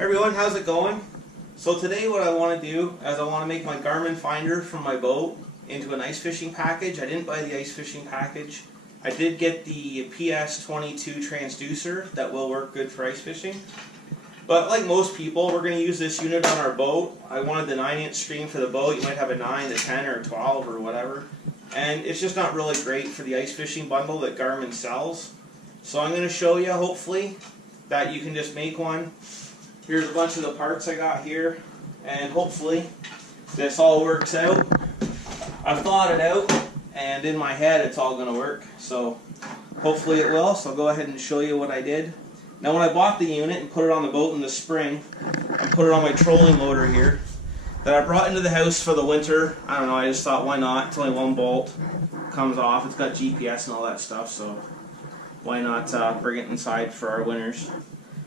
Hey everyone, how's it going? So today what I want to do is I want to make my Garmin finder from my boat into an ice fishing package. I didn't buy the ice fishing package. I did get the PS22 transducer that will work good for ice fishing. But like most people, we're going to use this unit on our boat. I wanted the 9-inch stream for the boat. You might have a 9, a 10, or a 12 or whatever. And it's just not really great for the ice fishing bundle that Garmin sells. So I'm going to show you, hopefully, that you can just make one. Here's a bunch of the parts I got here, and hopefully this all works out. I've thought it out, and in my head it's all going to work, so hopefully it will. So I'll go ahead and show you what I did. Now when I bought the unit and put it on the boat in the spring, I put it on my trolling motor here that I brought into the house for the winter. I don't know, I just thought why not, it's only one bolt, comes off, it's got GPS and all that stuff, so why not bring it inside for our winters.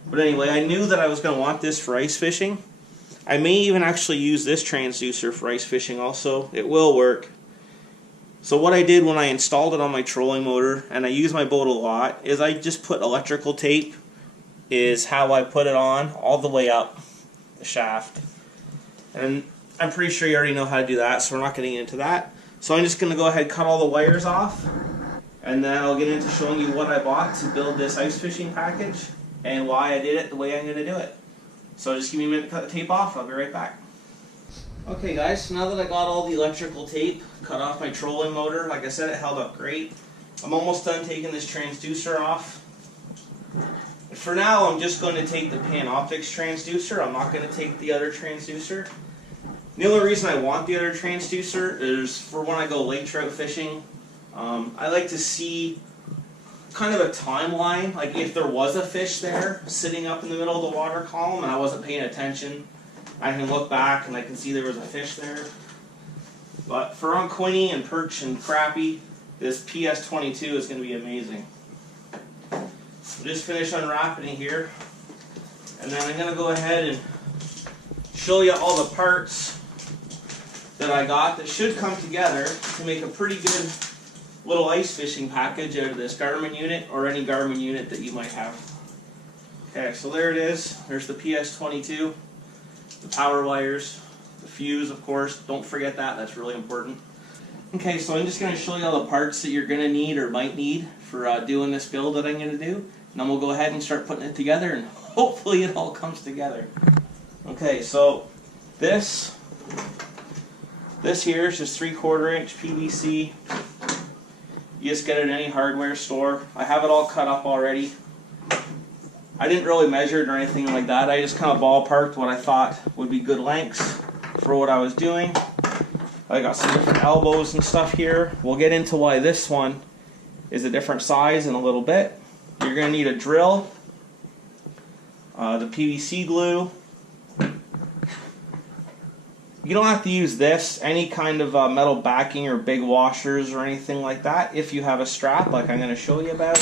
But anyway, I knew that I was going to want this for ice fishing. I may even actually use this transducer for ice fishing also. It will work. So what I did when I installed it on my trolling motor, and I use my boat a lot, is I just put electrical tape, is how I put it on, all the way up the shaft. And I'm pretty sure you already know how to do that, so we're not getting into that. So I'm just going to go ahead and cut all the wires off, and then I'll get into showing you what I bought to build this ice fishing package, and why I did it the way I'm going to do it. So just give me a minute to cut the tape off, I'll be right back. Okay guys, so now that I got all the electrical tape cut off my trolling motor, like I said, it held up great. I'm almost done taking this transducer off. For now, I'm just going to take the Panoptix transducer. I'm not going to take the other transducer. The only reason I want the other transducer is for when I go lake trout fishing. I like to see kind of a timeline, like if there was a fish there sitting up in the middle of the water column and I wasn't paying attention, I can look back and I can see there was a fish there. But for unquinny and perch and crappie, this PS22 is going to be amazing. We'll just finish unwrapping it here, and then I'm going to go ahead and show you all the parts that I got that should come together to make a pretty good little ice fishing package out of this Garmin unit or any Garmin unit that you might have. Okay, so there it is. There's the PS22, the power wires, the fuse, of course. Don't forget that, that's really important. Okay, so I'm just going to show you all the parts that you're going to need or might need for doing this build that I'm going to do. And then we'll go ahead and start putting it together, and hopefully it all comes together. Okay, so this here is just 3/4 inch PVC. You just get it at any hardware store. I have it all cut up already. I didn't really measure it or anything like that. I just kind of ballparked what I thought would be good lengths for what I was doing. I got some different elbows and stuff here. We'll get into why this one is a different size in a little bit. You're going to need a drill, the PVC glue. You don't have to use this, any kind of metal backing or big washers or anything like that if you have a strap like I'm going to show you about.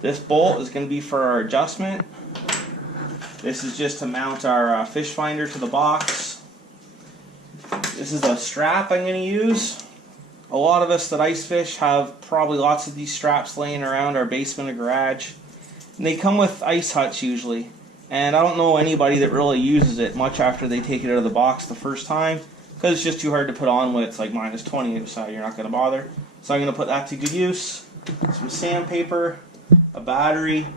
This bolt is going to be for our adjustment. This is just to mount our fish finder to the box. This is a strap I'm going to use. A lot of us that ice fish have probably lots of these straps laying around our basement or garage. And they come with ice huts usually. And I don't know anybody that really uses it much after they take it out of the box the first time, because it's just too hard to put on when it's like -20 outside. You're not going to bother. So I'm going to put that to good use. Some sandpaper, a battery.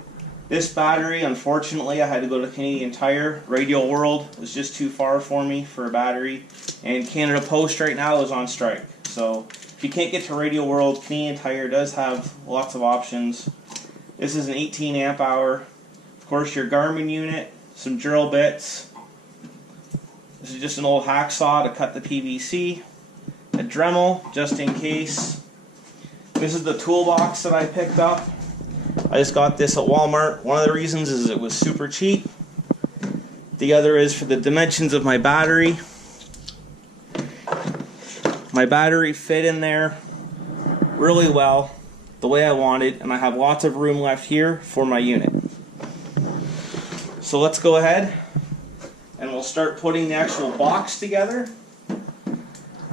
This battery, unfortunately, I had to go to Canadian Tire. Radial World was just too far for me for a battery. And Canada Post right now is on strike. So if you can't get to Radial World, Canadian Tire does have lots of options. This is an 18 amp hour. Of course, your Garmin unit, some drill bits. This is just an old hacksaw to cut the PVC. A Dremel, just in case. This is the toolbox that I picked up. I just got this at Walmart. One of the reasons is it was super cheap. The other is for the dimensions of my battery. My battery fit in there really well, the way I wanted, and I have lots of room left here for my unit. So let's go ahead and we'll start putting the actual box together,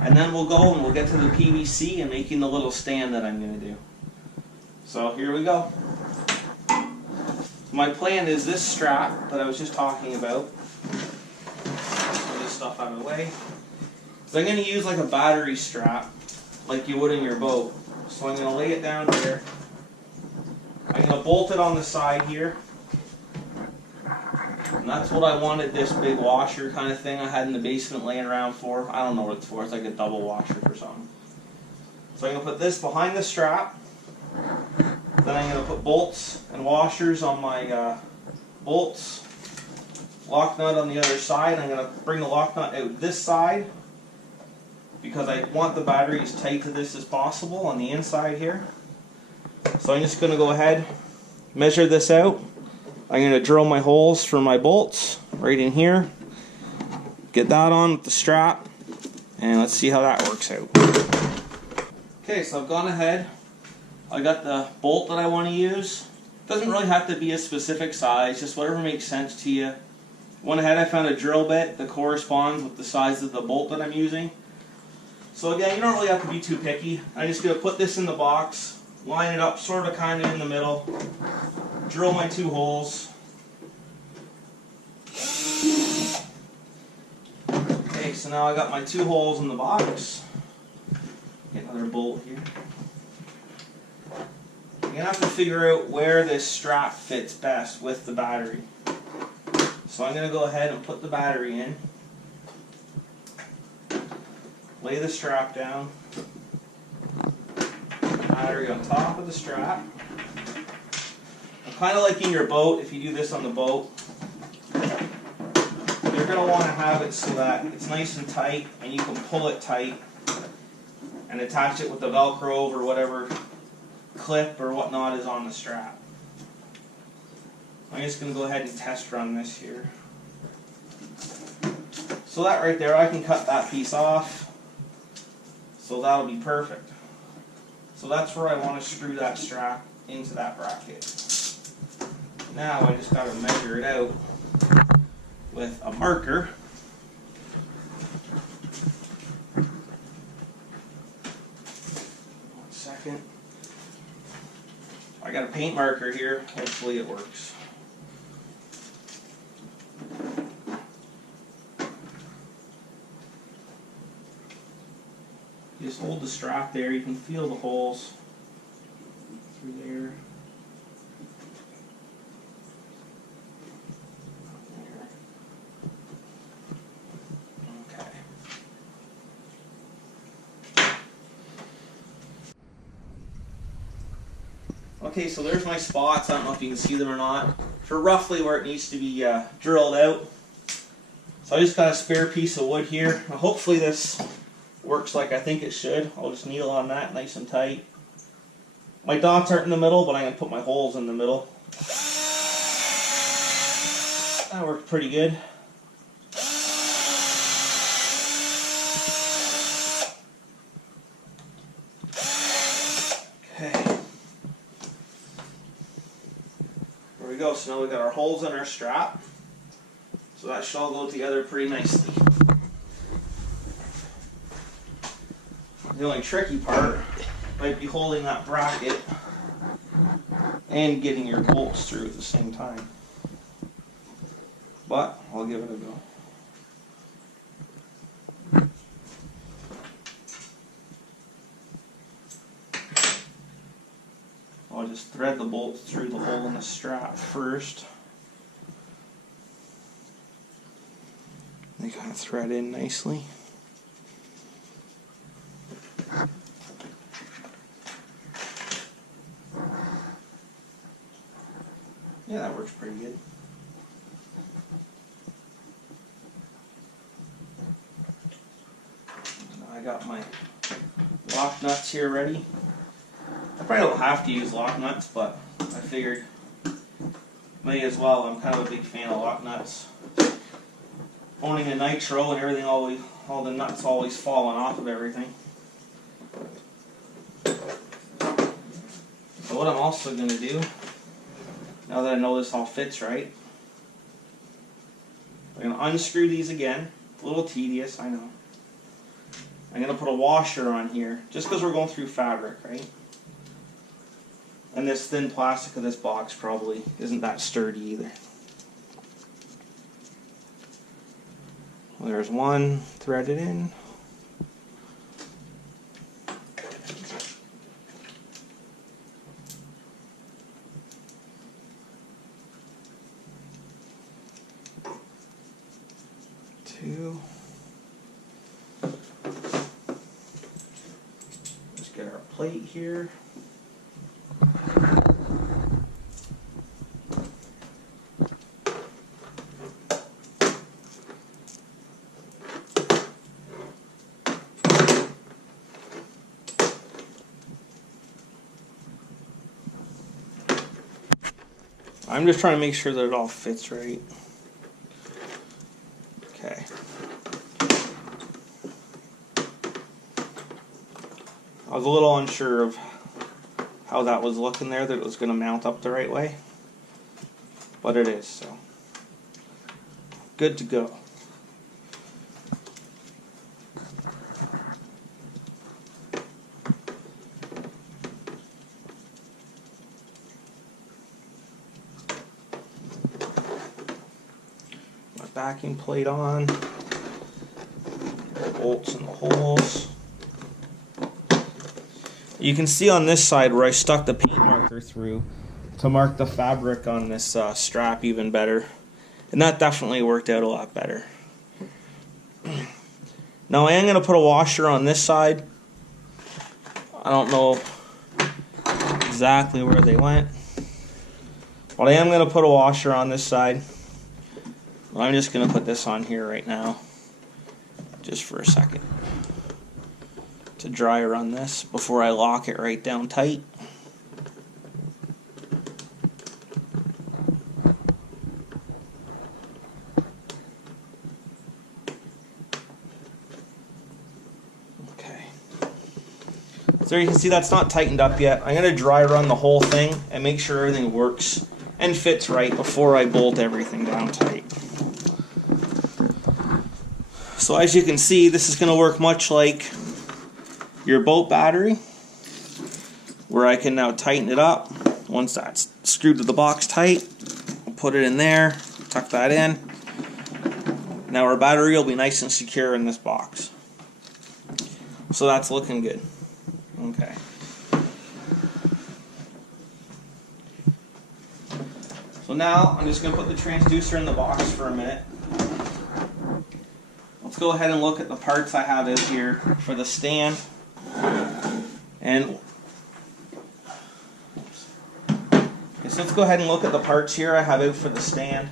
and then we'll go and we'll get to the PVC and making the little stand that I'm going to do. So here we go. my plan is this strap that I was just talking about. Move this stuff out of the way. So I'm going to use like a battery strap, like you would in your boat. So I'm going to lay it down here. I'm going to bolt it on the side here. And that's what I wanted this big washer kind of thing I had in the basement laying around for. I don't know what it's for. It's like a double washer for something. So I'm going to put this behind the strap. Then I'm going to put bolts and washers on my bolts. Lock nut on the other side. I'm going to bring the lock nut out this side because I want the battery as tight to this as possible on the inside here. So I'm just going to go ahead, measure this out. I'm going to drill my holes for my bolts right in here. Get that on with the strap, and let's see how that works out. Okay, so I've gone ahead. I got the bolt that I want to use. Doesn't really have to be a specific size, just whatever makes sense to you. Went ahead, I found a drill bit that corresponds with the size of the bolt that I'm using. So again, you don't really have to be too picky. I'm just going to put this in the box, line it up sort of kind of in the middle, drill my 2 holes. Okay, so now I got my 2 holes in the box. Get another bolt here. You're going to have to figure out where this strap fits best with the battery. So I'm going to go ahead and put the battery in. Lay the strap down. Battery on top of the strap. Kind of like in your boat, if you do this on the boat, you're going to want to have it so that it's nice and tight and you can pull it tight and attach it with the Velcro or whatever clip or whatnot is on the strap. I'm just going to go ahead and test run this here. So that right there, I can cut that piece off. So that'll be perfect. So that's where I want to screw that strap into that bracket. Now I just got to measure it out with a marker. One second. I got a paint marker here. Hopefully it works. You just hold the strap there. You can feel the holes through there. Okay, so there's my spots. I don't know if you can see them or not, for roughly where it needs to be drilled out. So I just got a spare piece of wood here. Now hopefully this works like I think it should. I'll just needle on that nice and tight. My dots aren't in the middle, but I'm going to put my holes in the middle. That worked pretty good. Go. So now we've got our holes in our strap, so that should all go together pretty nicely. The only tricky part might be holding that bracket and getting your bolts through at the same time, but I'll give it a go. I'll just thread the bolts through the hole in the strap first. They kind of thread in nicely. Yeah, that works pretty good. Now I got my lock nuts here ready. I probably don't have to use lock nuts, but I figured may as well. I'm kind of a big fan of lock nuts. Owning a nitro and everything, all the nuts always falling off of everything. So what I'm also going to do, now that I know this all fits right, I'm going to unscrew these again. A little tedious, I know. I'm going to put a washer on here, just because we're going through fabric, right? And this thin plastic of this box probably isn't that sturdy either. Well, there's one threaded in. Two. Let's get our plate here. I'm just trying to make sure that it all fits right. Okay. I was a little unsure of how that was looking there, that it was going to mount up the right way. But it is, so. Good to go. Backing plate on, bolts in the holes. You can see on this side where I stuck the paint marker through to mark the fabric on this strap even better, and that definitely worked out a lot better. Now I am going to put a washer on this side. I don't know exactly where they went, but I am going to put a washer on this side. I'm just going to put this on here right now, just for a second, to dry run this before I lock it right down tight. Okay. So you can see that's not tightened up yet. I'm going to dry run the whole thing and make sure everything works and fits right before I bolt everything down tight. So as you can see, this is going to work much like your boat battery, where I can now tighten it up. Once that's screwed to the box tight, I'll put it in there, tuck that in. Now our battery will be nice and secure in this box. So that's looking good. Okay. So now I'm just going to put the transducer in the box for a minute. Let's go ahead and look at the parts I have out here for the stand. And okay, so let's go ahead and look at the parts here I have out for the stand.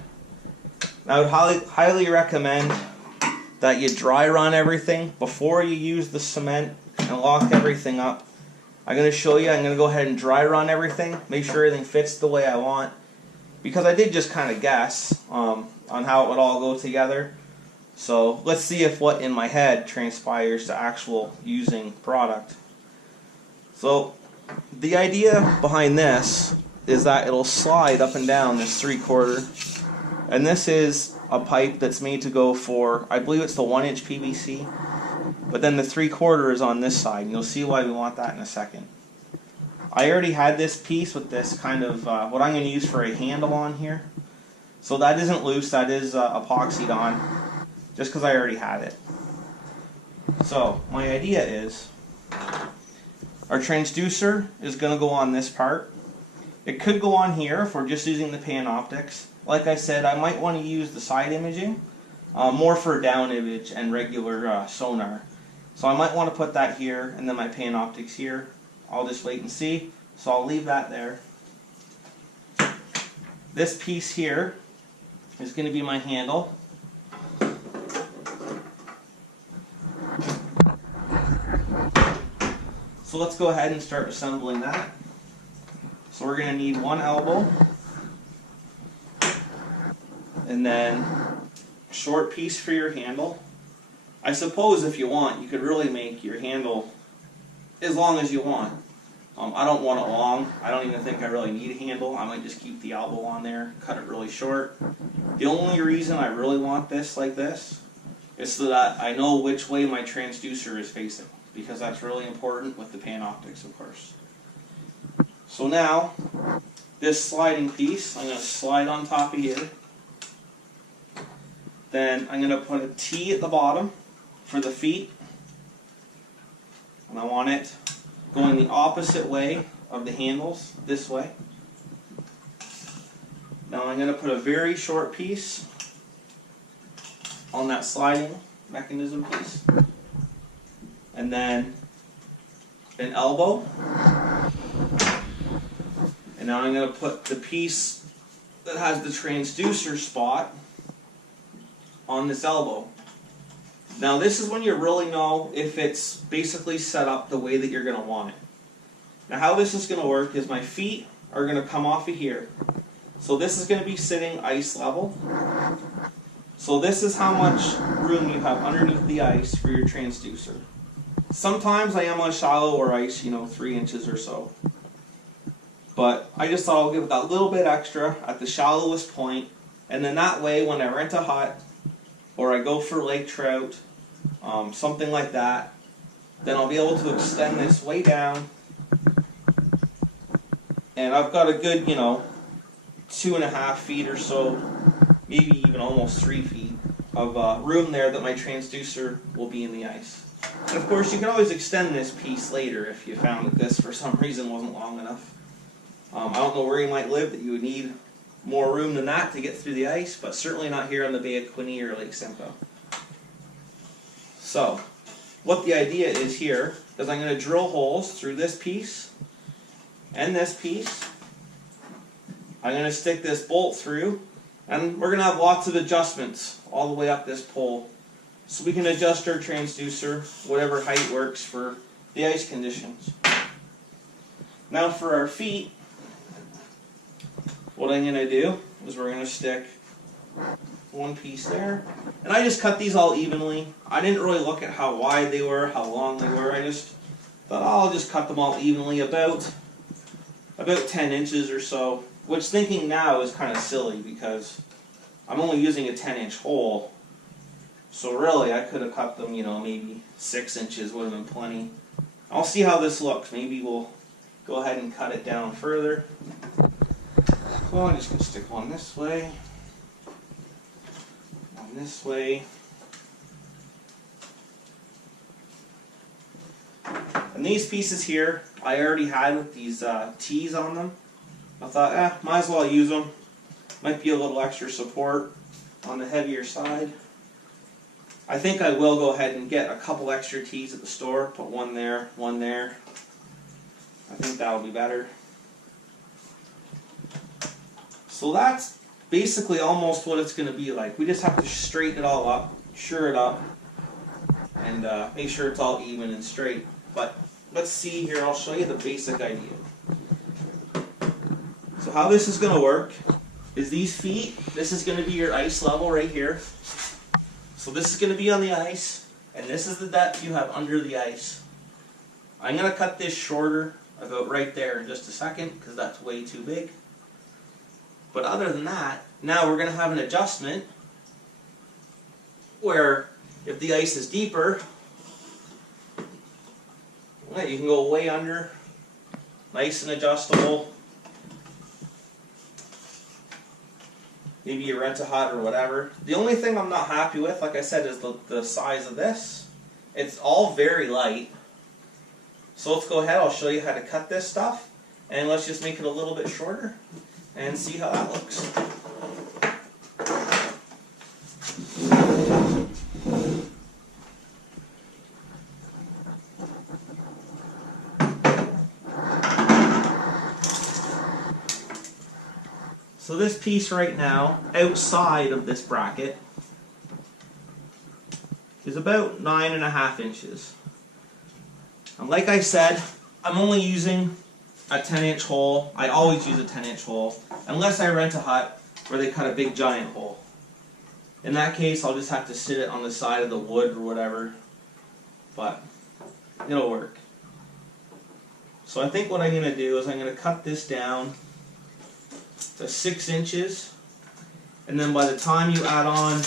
Now, I would highly recommend that you dry run everything before you use the cement and lock everything up. I'm going to show you. I'm going to go ahead and dry run everything, make sure everything fits the way I want, because I did just kind of guess on how it would all go together. So let's see if what in my head transpires to actual using product. So the idea behind this is that it'll slide up and down this 3/4, and this is a pipe that's made to go for, I believe it's the 1-inch PVC, but then the 3/4 is on this side, and you'll see why we want that in a second. I already had this piece with this kind of what I'm going to use for a handle on here. So that isn't loose, that is epoxied on, just because I already had it. So my idea is our transducer is going to go on this part. It could go on here if we're just using the Panoptix. Like I said, I might want to use the side imaging, more for down image and regular sonar. So I might want to put that here and then my Panoptix here. I'll just wait and see. So I'll leave that there. This piece here is going to be my handle. So let's go ahead and start assembling that. So we're going to need one elbow, and then a short piece for your handle. I suppose if you want, you could really make your handle as long as you want. I don't want it long. I don't even think I really need a handle. I might just keep the elbow on there, cut it really short. The only reason I really want this like this is so that I know which way my transducer is facing, because that's really important with the Panoptix, of course. So now, this sliding piece, I'm going to slide on top of here. Then I'm going to put a T at the bottom for the feet. And I want it going the opposite way of the handles, this way. Now I'm going to put a very short piece on that sliding mechanism piece. And then an elbow. And now I'm going to put the piece that has the transducer spot on this elbow. Now this is when you really know if it's basically set up the way that you're going to want it. Now how this is going to work is my feet are going to come off of here. So this is going to be sitting ice level. So this is how much room you have underneath the ice for your transducer. Sometimes I am on shallower ice, 3 inches or so. But I just thought I'll give it that little bit extra at the shallowest point, and then that way when I rent a hut, or I go for lake trout, something like that, then I'll be able to extend this way down, and I've got a good, 2.5 feet or so, maybe even almost 3 feet of room there that my transducer will be in the ice. And of course you can always extend this piece later if you found that this for some reason wasn't long enough. I don't know where you might live that you would need more room than that to get through the ice, but certainly not here on the Bay of Quinte or Lake Simcoe. So, what the idea is here is I'm going to drill holes through this piece and this piece. I'm going to stick this bolt through, and we're going to have lots of adjustments all the way up this pole. So we can adjust our transducer, whatever height works for the ice conditions. Now for our feet, what I'm going to do is we're going to stick one piece there. And I just cut these all evenly. I didn't really look at how wide they were, how long they were. I just thought, I'll just cut them all evenly, about 10 inches or so. Which thinking now is kind of silly because I'm only using a 10-inch hole. So really, I could have cut them, maybe 6 inches would have been plenty. I'll see how this looks. Maybe we'll go ahead and cut it down further. So I'm just going to stick one this way, one this way. And these pieces here, I already had with these T's on them. I thought, might as well use them. Might be a little extra support on the heavier side. I think I will go ahead and get a couple extra T's at the store. Put one there, one there. I think that'll be better. So that's basically almost what it's going to be like. We just have to straighten it all up, sure it up, and make sure it's all even and straight. But let's see here, I'll show you the basic idea. So how this is going to work is these feet, this is going to be your ice level right here. So this is going to be on the ice, and this is the depth you have under the ice. I'm going to cut this shorter, about right there in just a second, because that's way too big. But other than that, now we're going to have an adjustment where if the ice is deeper, you can go way under, nice and adjustable. Maybe you rent a hut or whatever. The only thing I'm not happy with, like I said, is the size of this. It's all very light. So let's go ahead, I'll show you how to cut this stuff, and let's just make it a little bit shorter and see how that looks. So this piece right now, outside of this bracket, is about 9.5 inches. And like I said, I'm only using a 10-inch hole. I always use a 10-inch hole, unless I rent a hut where they cut a big giant hole. In that case, I'll just have to sit it on the side of the wood or whatever, but it'll work. So I think what I'm going to do is I'm going to cut this down to 6 inches, and then by the time you add on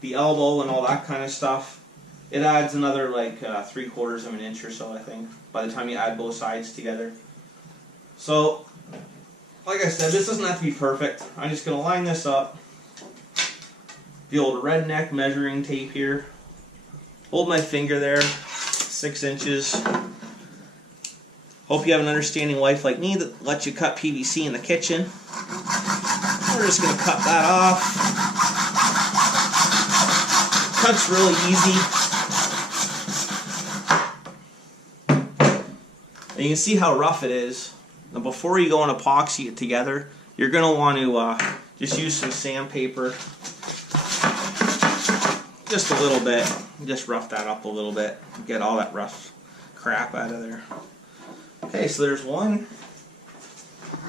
the elbow and all that kind of stuff, it adds another like 3/4 of an inch or so, I think, by the time you add both sides together. So, like I said, this doesn't have to be perfect. I'm just going to line this up. The old redneck measuring tape here. Hold my finger there, 6 inches. Hope you have an understanding wife like me that lets you cut PVC in the kitchen. We're just going to cut that off. Cuts really easy. And you can see how rough it is. Now before you go and epoxy it together, you're going to want to just use some sandpaper. Just a little bit. Just rough that up a little bit. Get all that rough crap out of there. Okay, so there's one.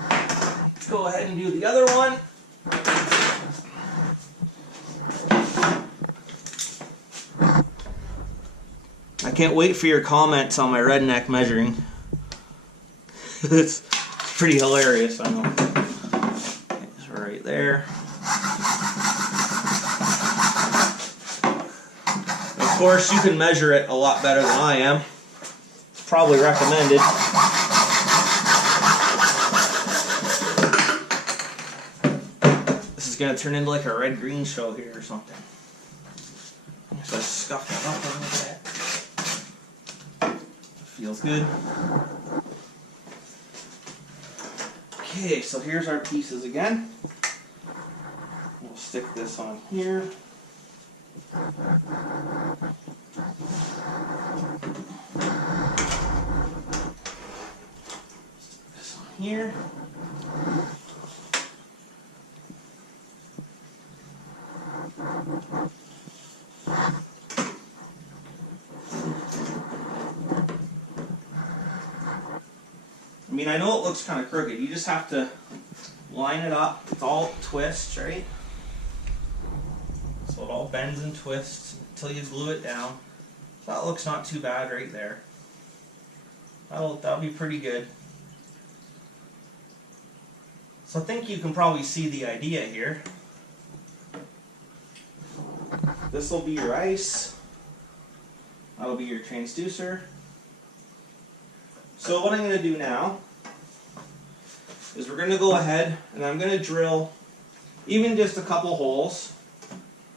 Let's go ahead and do the other one. I can't wait for your comments on my redneck measuring. It's pretty hilarious, I know. Okay, so right there. Of course, you can measure it a lot better than I am. It's probably recommended. This is going to turn into like a red-green show here or something. So I scuff that up a little bit. Feels good. Okay, so here's our pieces again. We'll stick this on here. Stick this on here. I mean, I know it looks kind of crooked. You just have to line it up. It's all twists, right? So it all bends and twists until you glue it down. So that looks not too bad right there. That'll be pretty good. So I think you can probably see the idea here. This will be your ice. That'll be your transducer. So what I'm going to do now is we're going to go ahead and I'm going to drill even just a couple holes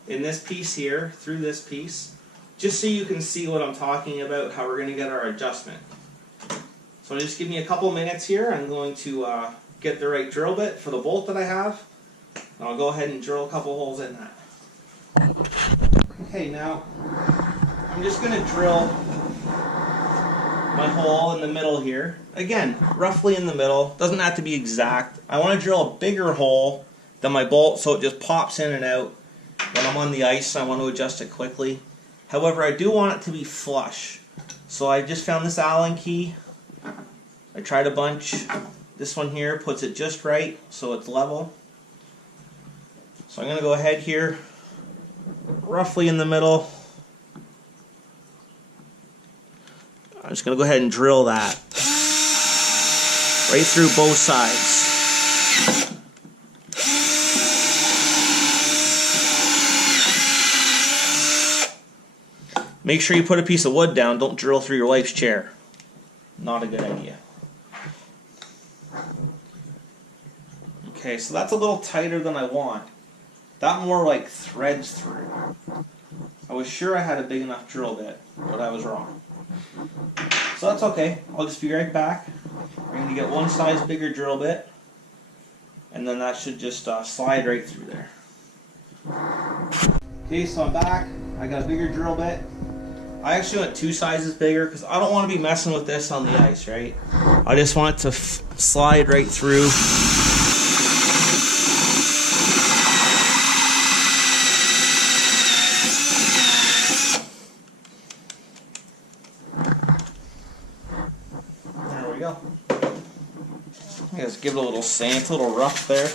in this piece here, through this piece, just so you can see what I'm talking about, how we're going to get our adjustment. So just give me a couple minutes here. I'm going to get the right drill bit for the bolt that I have. And I'll go ahead and drill a couple holes in that. Okay, now I'm just going to drill my hole in the middle here. Again, roughly in the middle. Doesn't have to be exact. I want to drill a bigger hole than my bolt so it just pops in and out. When I'm on the ice, I want to adjust it quickly. However, I do want it to be flush. So I just found this Allen key. I tried a bunch. This one here puts it just right so it's level. So I'm going to go ahead here, roughly in the middle. I'm just going to go ahead and drill that right through both sides. Make sure you put a piece of wood down. Don't drill through your wife's chair. Not a good idea. Okay, so that's a little tighter than I want. That more like threads through. I was sure I had a big enough drill bit, but I was wrong. So that's okay. I'll just be right back. We're going to get one size bigger drill bit, and then that should just slide right through there. Okay, so I'm back. I got a bigger drill bit. I actually went 2 sizes bigger because I don't want to be messing with this on the ice, right? I just want it to slide right through. There we go. Just give it a little sand. It's a little rough there.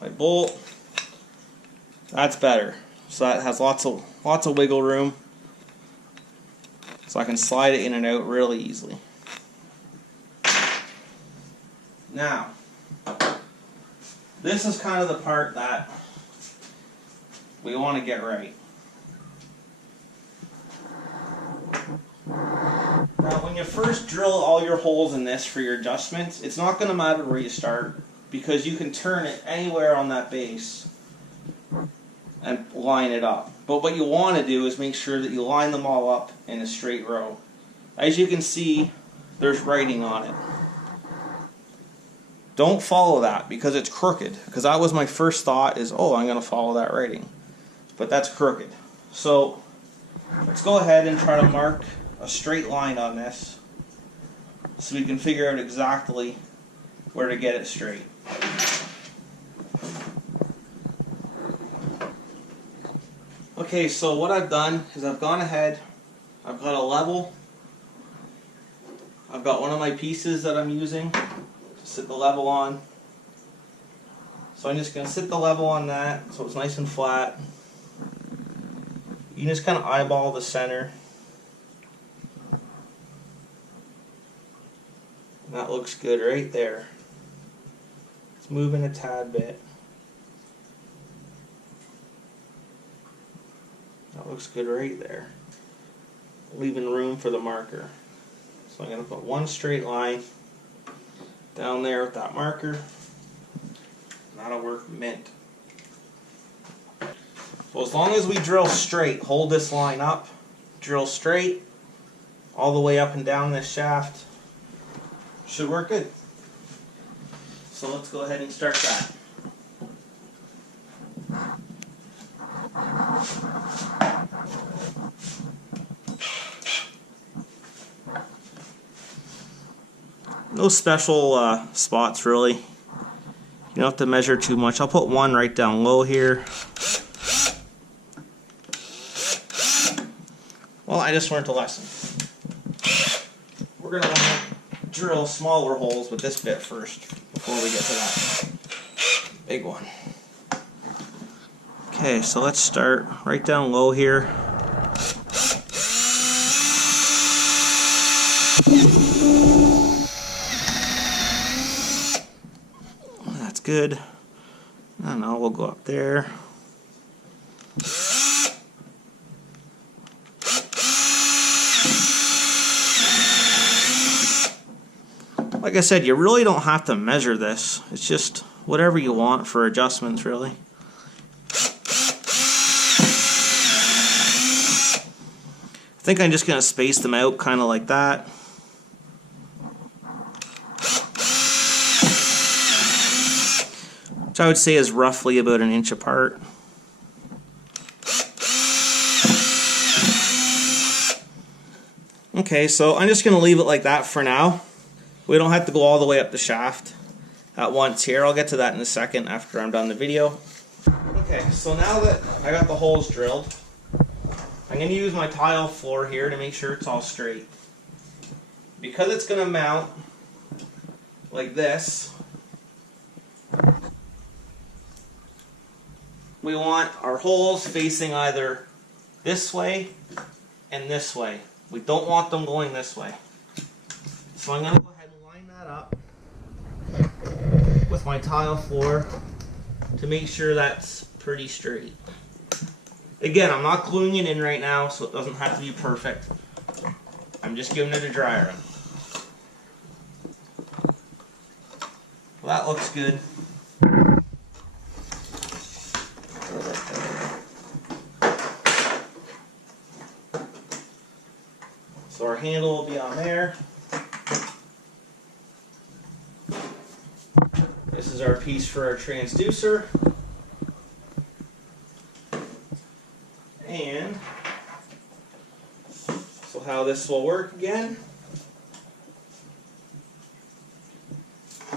My bolt, that's better. So that has lots of wiggle room, so I can slide it in and out really easily. Now, this is kind of the part that we want to get right. Now when you first drill all your holes in this for your adjustments, it's not going to matter where you start because you can turn it anywhere on that base and line it up. But what you want to do is make sure that you line them all up in a straight row. As you can see, there's writing on it. Don't follow that because it's crooked. Because that was my first thought is, oh, I'm going to follow that writing. But that's crooked. So let's go ahead and try to mark a straight line on this so we can figure out exactly where to get it straight. Okay, so what I've done is I've gone ahead, I've got a level, I've got one of my pieces that I'm using to sit the level on. So I'm just going to sit the level on that so it's nice and flat. You can just kind of eyeball the center. And that looks good right there. It's moving a tad bit. That looks good right there. Leaving room for the marker. So I'm going to put one straight line down there with that marker. That'll work mint. So as long as we drill straight, hold this line up, drill straight, all the way up and down this shaft, should work good. So let's go ahead and start that. No special spots really. You don't have to measure too much. I'll put one right down low here. Well, I just learned a lesson. We're going to want to drill smaller holes with this bit first before we get to that big one. Okay, so let's start right down low here. That's good. I don't know, we'll go up there. Like I said, you really don't have to measure this. It's just whatever you want for adjustments, really. I think I'm just going to space them out kind of like that. Which I would say is roughly about an inch apart. Okay, so I'm just going to leave it like that for now. We don't have to go all the way up the shaft at once here. I'll get to that in a second after I'm done the video. Okay, so now that I got the holes drilled, I'm going to use my tile floor here to make sure it's all straight. Because it's going to mount like this, we want our holes facing either this way and this way. We don't want them going this way. So I'm going to go ahead and line that up with my tile floor to make sure that's pretty straight. Again, I'm not gluing it in right now, so it doesn't have to be perfect. I'm just giving it a dry run. Well, that looks good. So our handle will be on there. This is our piece for our transducer. And so how this will work again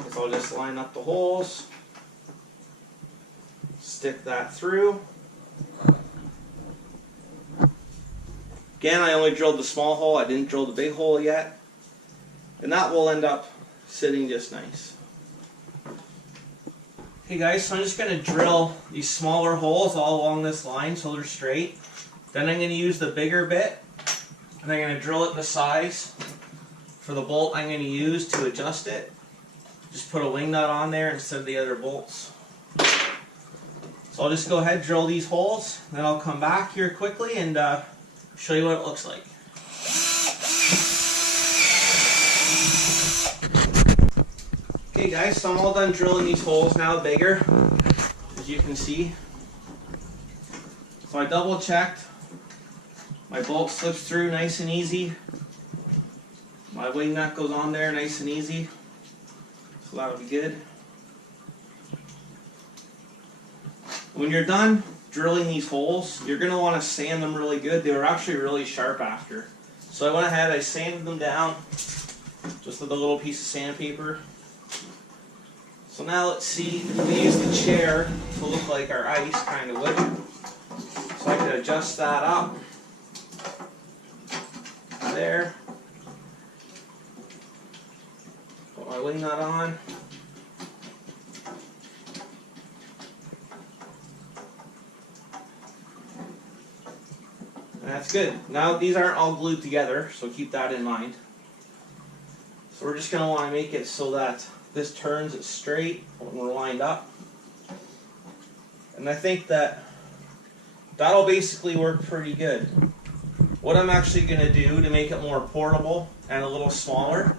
is I'll just line up the holes, stick that through. Again, I only drilled the small hole, I didn't drill the big hole yet. And that will end up sitting just nice. Okay guys, so I'm just going to drill these smaller holes all along this line so they're straight. Then I'm going to use the bigger bit and I'm going to drill it the size for the bolt I'm going to use to adjust it. Just put a wing nut on there instead of the other bolts. So I'll just go ahead and drill these holes, then I'll come back here quickly and show you what it looks like. Okay guys, so I'm all done drilling these holes now bigger, as you can see. So I double checked. My bolt slips through nice and easy. My wing nut goes on there nice and easy. So that'll be good. When you're done drilling these holes, you're going to want to sand them really good. They were actually really sharp after. So I went ahead, I sanded them down just with a little piece of sandpaper. So now let's see if we use the chair to look like our ice kind of would. So I can adjust that up. There. Put my wing nut on. And that's good. Now these aren't all glued together, so keep that in mind. So we're just going to want to make it so that this turns it straight when we're lined up. And I think that that'll basically work pretty good. What I'm actually going to do to make it more portable and a little smaller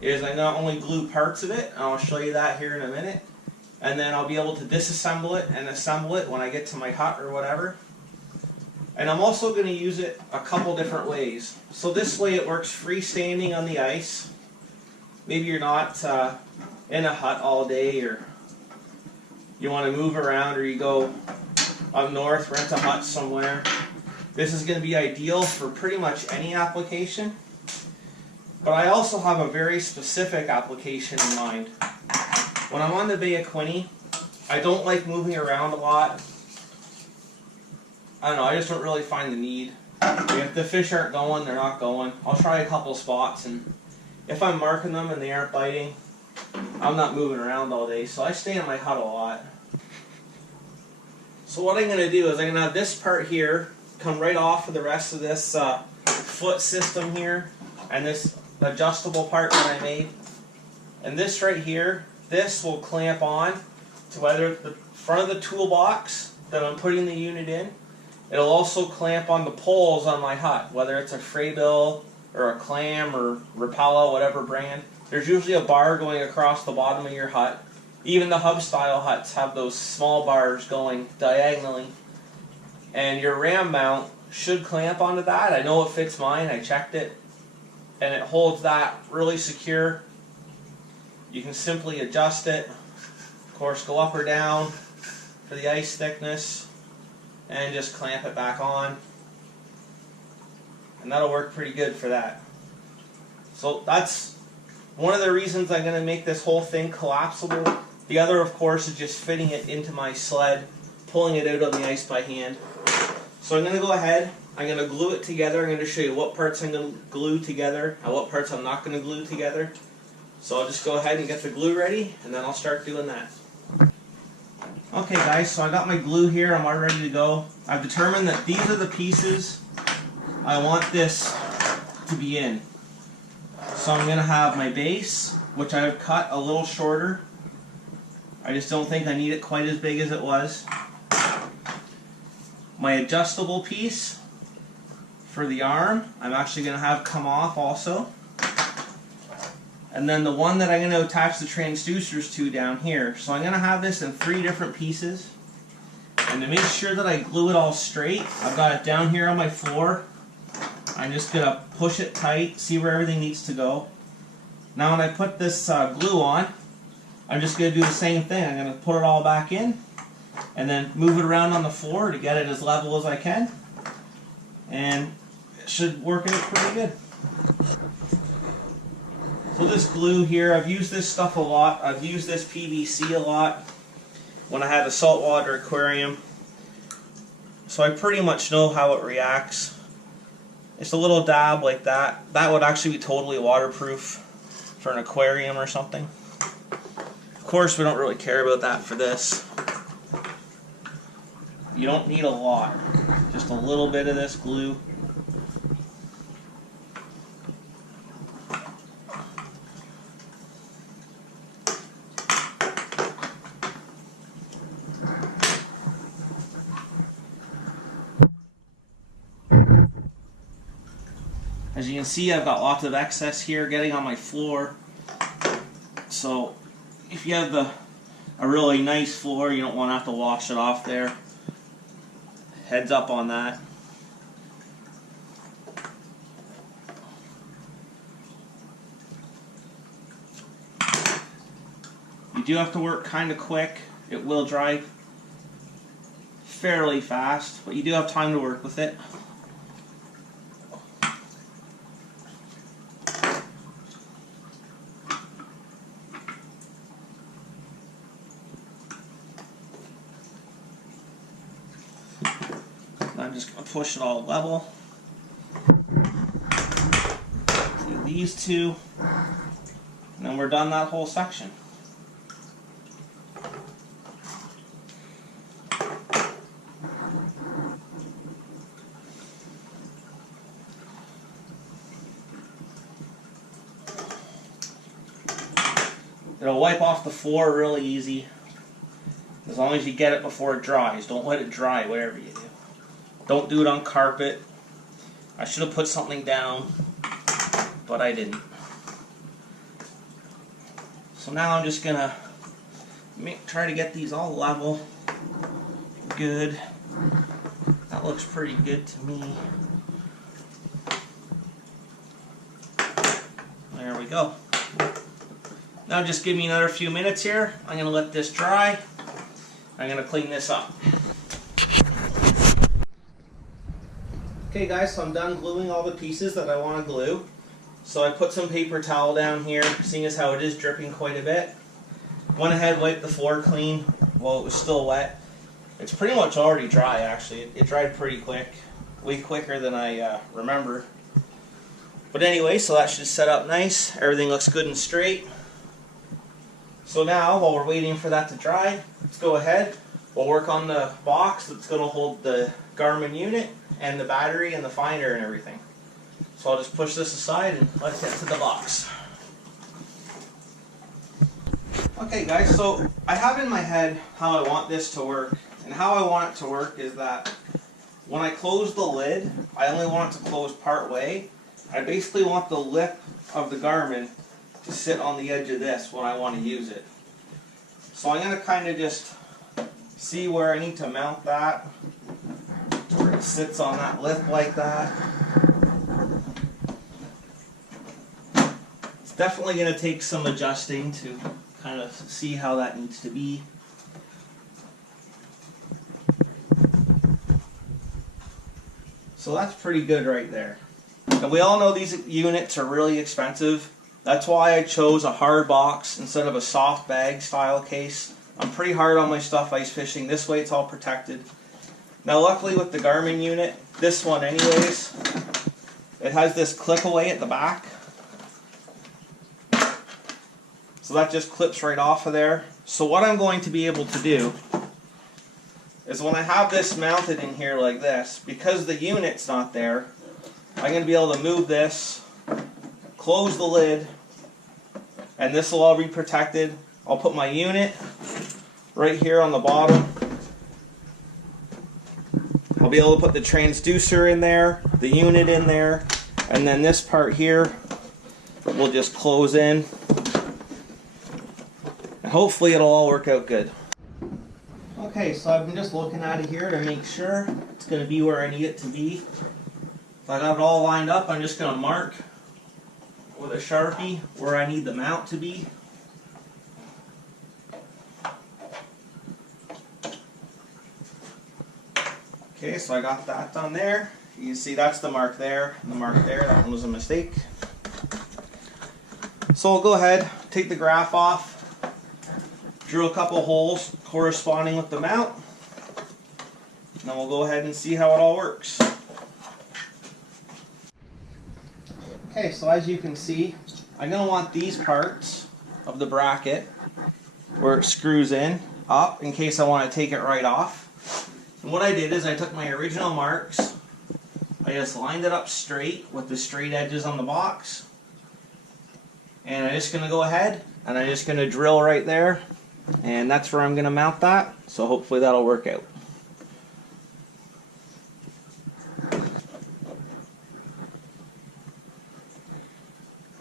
is I not only glue parts of it, and I'll show you that here in a minute, and then I'll be able to disassemble it and assemble it when I get to my hut or whatever. And I'm also going to use it a couple different ways. So this way it works freestanding on the ice. Maybe you're not in a hut all day, or you want to move around, or you go up north, rent a hut somewhere. This is going to be ideal for pretty much any application. But I also have a very specific application in mind. When I'm on the Bay of Quinte, I don't like moving around a lot. I don't know, I just don't really find the need. If the fish aren't going, they're not going. I'll try a couple spots, and if I'm marking them and they aren't biting, I'm not moving around all day, so I stay in my hut a lot. So what I'm going to do is I'm going to have this part here come right off of the rest of this foot system here, and this adjustable part that I made. And this right here, this will clamp on to either the front of the toolbox that I'm putting the unit in. It'll also clamp on the poles on my hut, whether it's a Fraybill or a Clam or Rapala, whatever brand. There's usually a bar going across the bottom of your hut. Even the hub style huts have those small bars going diagonally. And your ram mount should clamp onto that. I know it fits mine, I checked it. And it holds that really secure. You can simply adjust it. Of course, go up or down for the ice thickness. And just clamp it back on. And that'll work pretty good for that. So that's one of the reasons I'm going to make this whole thing collapsible. The other, of course, is just fitting it into my sled, pulling it out on the ice by hand. So I'm going to go ahead, I'm going to glue it together. I'm going to show you what parts I'm going to glue together and what parts I'm not going to glue together. So I'll just go ahead and get the glue ready, and then I'll start doing that. Okay guys, so I got my glue here, I'm all ready to go. I've determined that these are the pieces I want this to be in. So I'm going to have my base, which I've cut a little shorter. I just don't think I need it quite as big as it was. My adjustable piece for the arm, I'm actually going to have come off also. And then the one that I'm going to attach the transducers to down here. So I'm going to have this in 3 different pieces. And to make sure that I glue it all straight, I've got it down here on my floor. I'm just going to push it tight, see where everything needs to go. Now when I put this glue on, I'm just going to do the same thing. I'm going to put it all back in and then move it around on the floor to get it as level as I can. And it should work out pretty good. So this glue here, I've used this stuff a lot. I've used this PVC a lot when I had a saltwater aquarium. So I pretty much know how it reacts. It's a little dab like that. That would actually be totally waterproof for an aquarium or something. Of course, we don't really care about that for this. You don't need a lot. Just a little bit of this glue. As you can see, I've got lots of excess here getting on my floor. So if you have a really nice floor, you don't want to have to wash it off there. Heads up on that. You do have to work kind of quick. It will dry fairly fast, but you do have time to work with it. I'm just going to push it all level. Do these two, and then we're done that whole section. It'll wipe off the floor really easy, as long as you get it before it dries. Don't let it dry whatever you do. Don't do it on carpet. I should have put something down, but I didn't. So now I'm just gonna try to get these all level. Good. That looks pretty good to me. There we go. Now just give me another few minutes here. I'm going to let this dry. I'm going to clean this up. Okay guys, so I'm done gluing all the pieces that I want to glue. So I put some paper towel down here, seeing as how it is dripping quite a bit. Went ahead, wiped the floor clean while it was still wet. It's pretty much already dry actually. It dried pretty quick. Way quicker than I remember. But anyway, so that should set up nice. Everything looks good and straight. So now, while we're waiting for that to dry, let's go ahead. We'll work on the box that's going to hold the Garmin unit and the battery and the finder and everything. So I'll just push this aside and let's get to the box. Okay guys, so I have in my head how I want this to work. And how I want it to work is that when I close the lid, I only want it to close part way. I basically want the lip of the Garmin to sit on the edge of this when I want to use it. So I'm going to kind of just see where I need to mount that, where it sits on that lip like that. It's definitely going to take some adjusting to kind of see how that needs to be. So that's pretty good right there. And we all know these units are really expensive. That's why I chose a hard box instead of a soft bag style case. I'm pretty hard on my stuff ice fishing. This way it's all protected. Now luckily with the Garmin unit, this one anyways, it has this clip away at the back. So that just clips right off of there. So what I'm going to be able to do is when I have this mounted in here like this, because the unit's not there, I'm going to be able to move this, close the lid, and this will all be protected. I'll put my unit right here on the bottom. I'll be able to put the transducer in there, the unit in there, and then this part here will just close in. And hopefully it'll all work out good. Okay, so I've been just looking at it here to make sure it's going to be where I need it to be. If I got it all lined up, I'm just going to mark with a Sharpie where I need the mount to be. Okay, so I got that done there. You can see that's the mark there, and the mark there. That one was a mistake. So I'll go ahead, take the graph off, drill a couple holes corresponding with the mount, and then we'll go ahead and see how it all works. Okay, so as you can see, I'm going to want these parts of the bracket where it screws in up in case I want to take it right off. And what I did is I took my original marks, I just lined it up straight with the straight edges on the box, and I'm just going to go ahead and I'm just going to drill right there, and that's where I'm going to mount that, so hopefully that'll work out.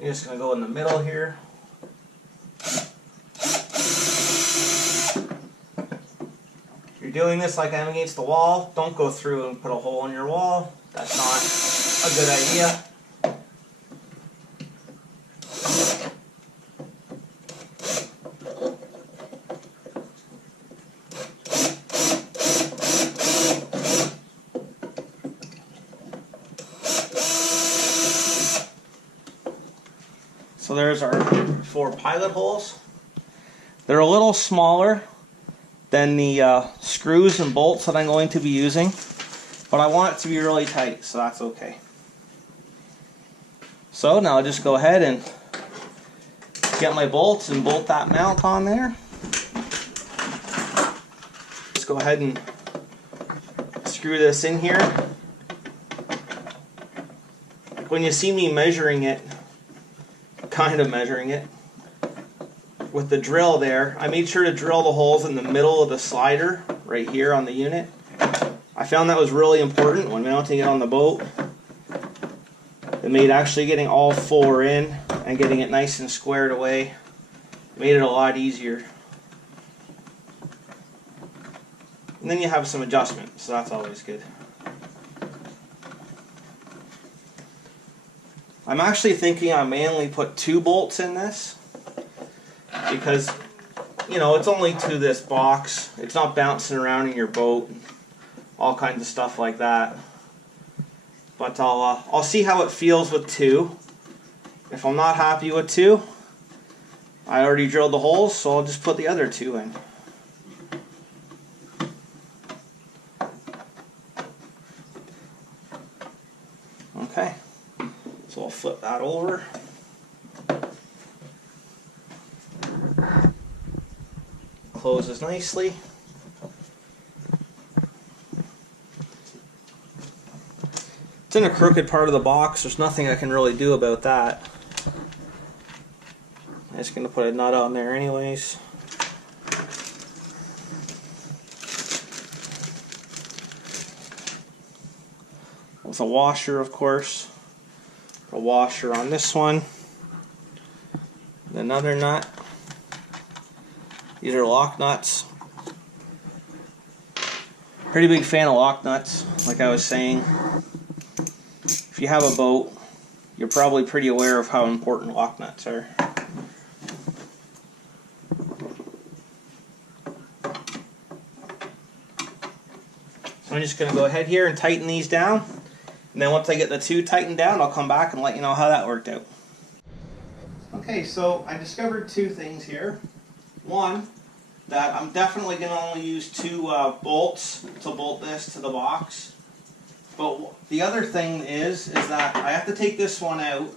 I'm just going to go in the middle here. you're doing this like I'm against the wall, don't go through and put a hole in your wall. That's not a good idea. So there's our 4 pilot holes. They're a little smaller than the screws and bolts that I'm going to be using, but I want it to be really tight, so that's okay. So now I'll just go ahead and get my bolts and bolt that mount on there. Just go ahead and screw this in here. When you see me measuring it, kind of measuring it with the drill there, I made sure to drill the holes in the middle of the slider right here on the unit. I found that was really important when mounting it on the boat. It made actually getting all 4 in and getting it nice and squared away, made it a lot easier. And then you have some adjustment, so that's always good. I'm actually thinking I may only put 2 bolts in this because, you know, it's only to this box. It's not bouncing around in your boat, all kinds of stuff like that. But I'll see how it feels with 2. If I'm not happy with 2, I already drilled the holes, so I'll just put the other 2 in. Okay. So I'll flip that over. Closes nicely. It's in a crooked part of the box. There's nothing I can really do about that. I'm just going to put a nut on there anyways. With a washer, of course. A washer on this one, another nut. These are lock nuts. Pretty big fan of lock nuts, like I was saying. If you have a boat, you're probably pretty aware of how important lock nuts are. So I'm just going to go ahead here and tighten these down. And then once I get the 2 tightened down, I'll come back and let you know how that worked out. Okay, so I discovered 2 things here. One, that I'm definitely going to only use 2 bolts to bolt this to the box. But the other thing is that I have to take this one out.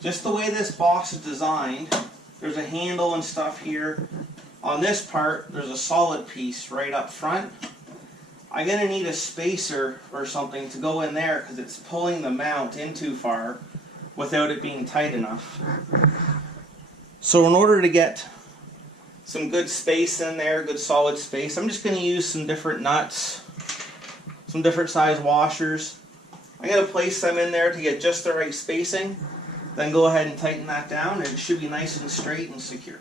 Just the way this box is designed, there's a handle and stuff here. On this part, there's a solid piece right up front. I'm going to need a spacer or something to go in there because it's pulling the mount in too far without it being tight enough. So in order to get some good space in there, good solid space, I'm just going to use some different nuts, some different size washers. I'm going to place them in there to get just the right spacing, then go ahead and tighten that down and it should be nice and straight and secure.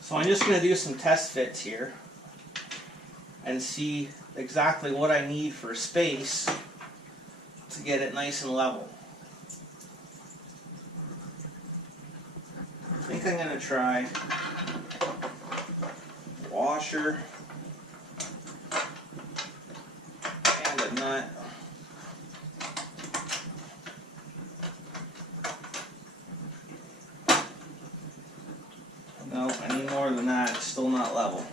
So I'm just going to do some test fits here and see exactly what I need for space to get it nice and level. I think I'm going to try a washer and a nut. No, I need more than that. It's still not level.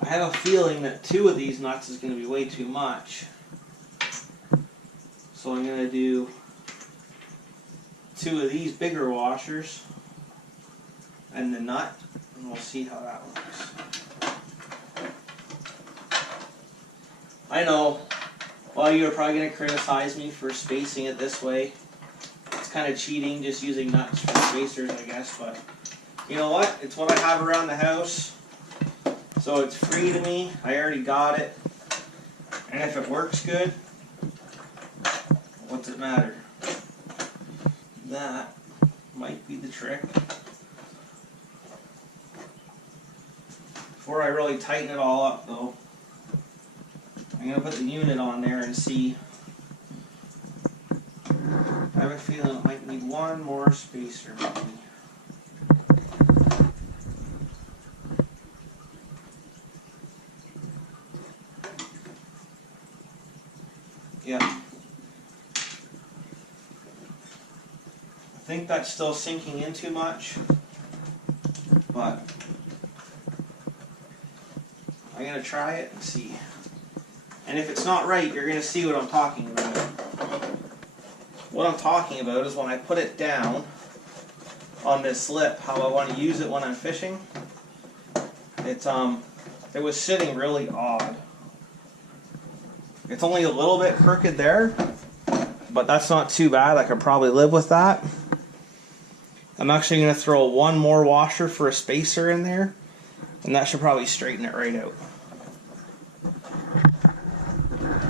I have a feeling that 2 of these nuts is going to be way too much. So I'm going to do 2 of these bigger washers and the nut, and we'll see how that works. I know a lot of you are probably going to criticize me for spacing it this way. It's kind of cheating just using nuts for spacers, I guess, but you know what? It's what I have around the house. So it's free to me. I already got it. And if it works good, what's it matter? That might be the trick. Before I really tighten it all up though, I'm going to put the unit on there and see. I have a feeling it might need one more spacer maybe. Yeah. I think that's still sinking in too much, but I'm going to try it and see. And if it's not right, you're going to see what I'm talking about. What I'm talking about is when I put it down on this lip, how I want to use it when I'm fishing. It was sitting really odd. It's only a little bit crooked there, but that's not too bad. I could probably live with that. I'm actually going to throw one more washer for a spacer in there, and that should probably straighten it right out.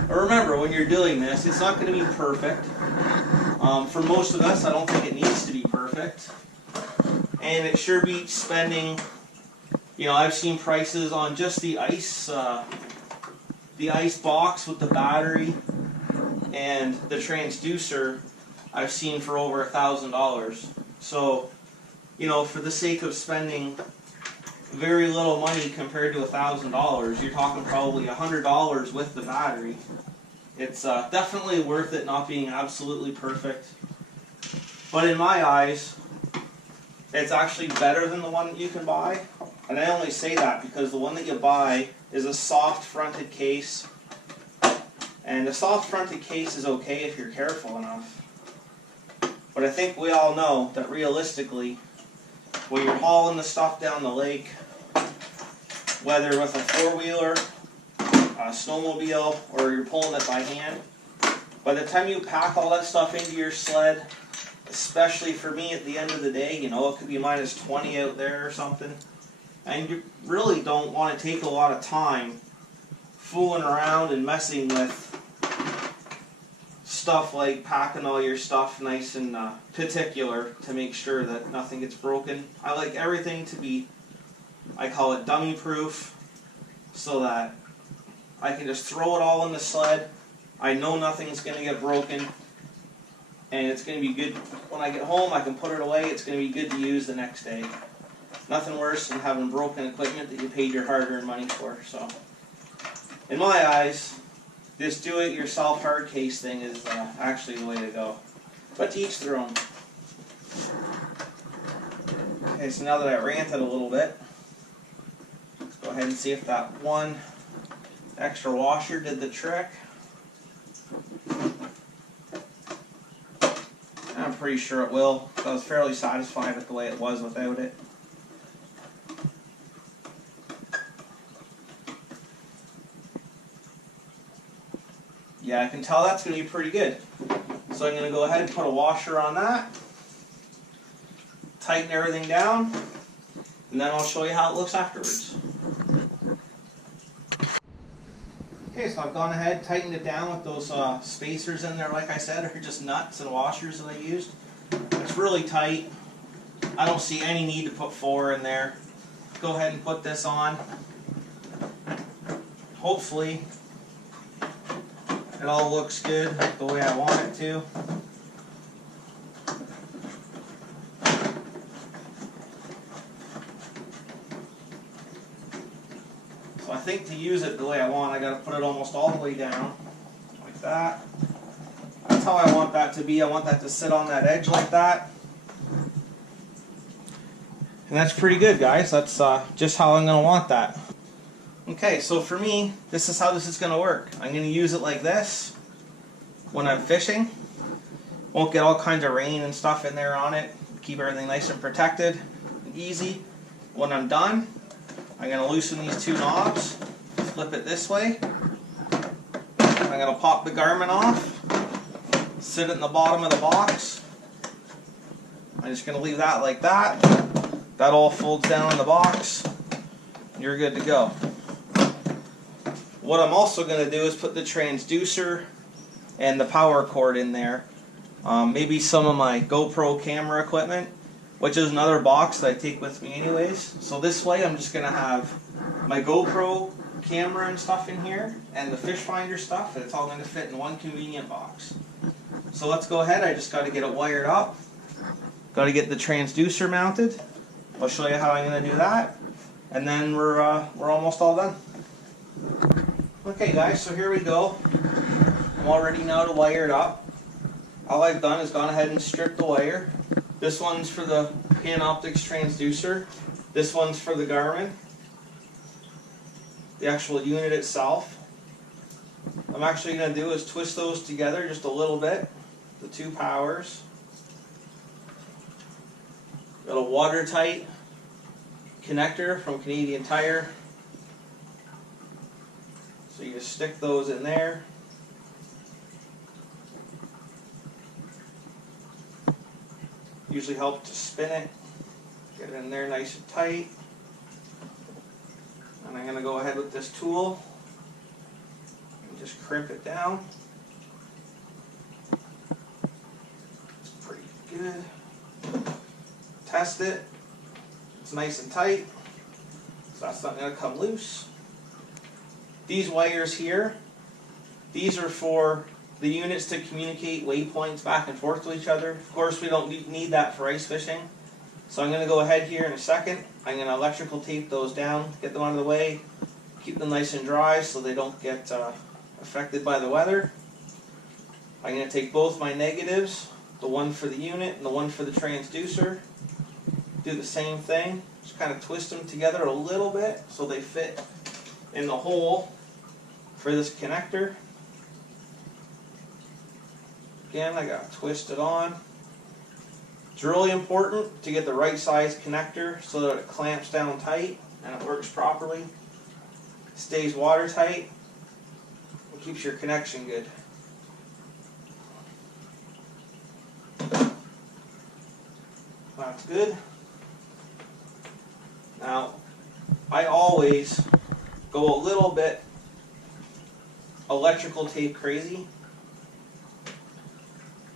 But remember, when you're doing this, it's not going to be perfect. For most of us, I don't think it needs to be perfect. And it sure beats spending, you know, I've seen prices on just the ice box with the battery and the transducer I've seen for over $1,000. So, you know, for the sake of spending very little money compared to $1,000, you're talking probably $100 with the battery. It's definitely worth it not being absolutely perfect. But in my eyes, it's actually better than the one that you can buy. And I only say that because the one that you buy is a soft fronted case. And a soft fronted case is okay if you're careful enough. But I think we all know that realistically, when you're hauling the stuff down the lake, whether with a four-wheeler, a snowmobile, or you're pulling it by hand, by the time you pack all that stuff into your sled, especially for me at the end of the day, you know, it could be minus 20 out there or something, and you really don't want to take a lot of time fooling around and messing with stuff like packing all your stuff nice and particular to make sure that nothing gets broken. I like everything to be, I call it dummy proof, so that I can just throw it all in the sled. I know nothing's going to get broken, and it's going to be good when I get home. I can put it away. It's going to be good to use the next day. Nothing worse than having broken equipment that you paid your hard-earned money for. So, in my eyes, this do-it-yourself hard case thing is actually the way to go. But to each their own. Okay, so now that I ranted a little bit, let's go ahead and see if that one extra washer did the trick. I'm pretty sure it will. I was fairly satisfied with the way it was without it. Yeah, I can tell that's going to be pretty good. So I'm going to go ahead and put a washer on that, tighten everything down, and then I'll show you how it looks afterwards. Okay, so I've gone ahead, tightened it down with those spacers in there, like I said, are just nuts and washers that I used. It's really tight. I don't see any need to put 4 in there. Go ahead and put this on. Hopefully it all looks good the way I want it to. So I think to use it the way I want, I got to put it almost all the way down, like that. That's how I want that to be. I want that to sit on that edge like that. And that's pretty good, guys. That's just how I'm going to want that. Okay, so for me, this is how this is going to work. I'm going to use it like this when I'm fishing. Won't get all kinds of rain and stuff in there on it. Keep everything nice and protected and easy. When I'm done, I'm going to loosen these 2 knobs, flip it this way. I'm going to pop the Garmin off, sit it in the bottom of the box. I'm just going to leave that like that. That all folds down in the box. You're good to go. What I'm also going to do is put the transducer and the power cord in there. Maybe some of my GoPro camera equipment, which is another box that I take with me anyways. So this way I'm just going to have my GoPro camera and stuff in here and the fish finder stuff, and it's all going to fit in one convenient box. So let's go ahead. I just got to get it wired up. Got to get the transducer mounted. I'll show you how I'm going to do that, and then we're almost all done. Okay guys, so here we go. I'm all ready now to wire it up. All I've done is gone ahead and stripped the wire. This one's for the Panoptix transducer. This one's for the Garmin, the actual unit itself. What I'm actually going to do is twist those together just a little bit, the two powers. Got a watertight connector from Canadian Tire. So you just stick those in there. Usually helps to spin it. Get it in there nice and tight. And I'm going to go ahead with this tool and just crimp it down. It's pretty good. Test it. It's nice and tight, so that's not going to come loose. These wires here, these are for the units to communicate waypoints back and forth to each other. Of course, we don't need that for ice fishing. So I'm going to go ahead here in a second. I'm going to electrical tape those down, get them out of the way, keep them nice and dry so they don't get affected by the weather. I'm going to take both my negatives, the one for the unit and the one for the transducer. Do the same thing, just kind of twist them together a little bit so they fit in the hole for this connector. Again, I got to twist it on. It's really important to get the right size connector so that it clamps down tight and it works properly, stays watertight, and keeps your connection good. That's good. Now, I always go a little bit electrical tape crazy.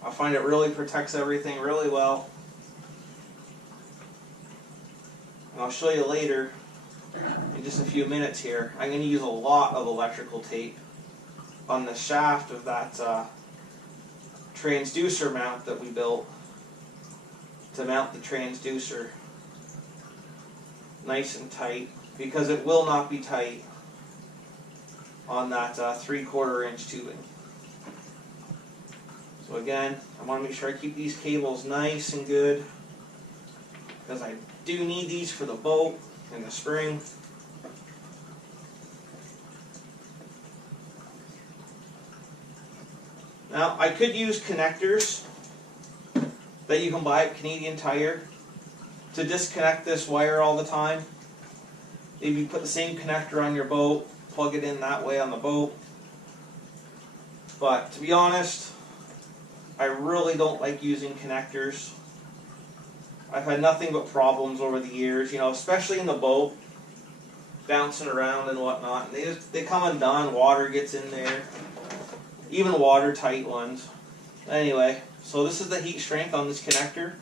I find it really protects everything really well. And I'll show you later in just a few minutes here. I'm going to use a lot of electrical tape on the shaft of that transducer mount that we built to mount the transducer nice and tight, because it will not be tight on that 3/4 inch tubing. So again, I want to make sure I keep these cables nice and good, because I do need these for the boat in the spring. Now, I could use connectors that you can buy at Canadian Tire to disconnect this wire all the time. Maybe you put the same connector on your boat, plug it in that way on the boat. But to be honest, I really don't like using connectors. I've had nothing but problems over the years, you know, especially in the boat, bouncing around and whatnot. And they come undone, water gets in there, even watertight ones. Anyway, so this is the heat strength on this connector.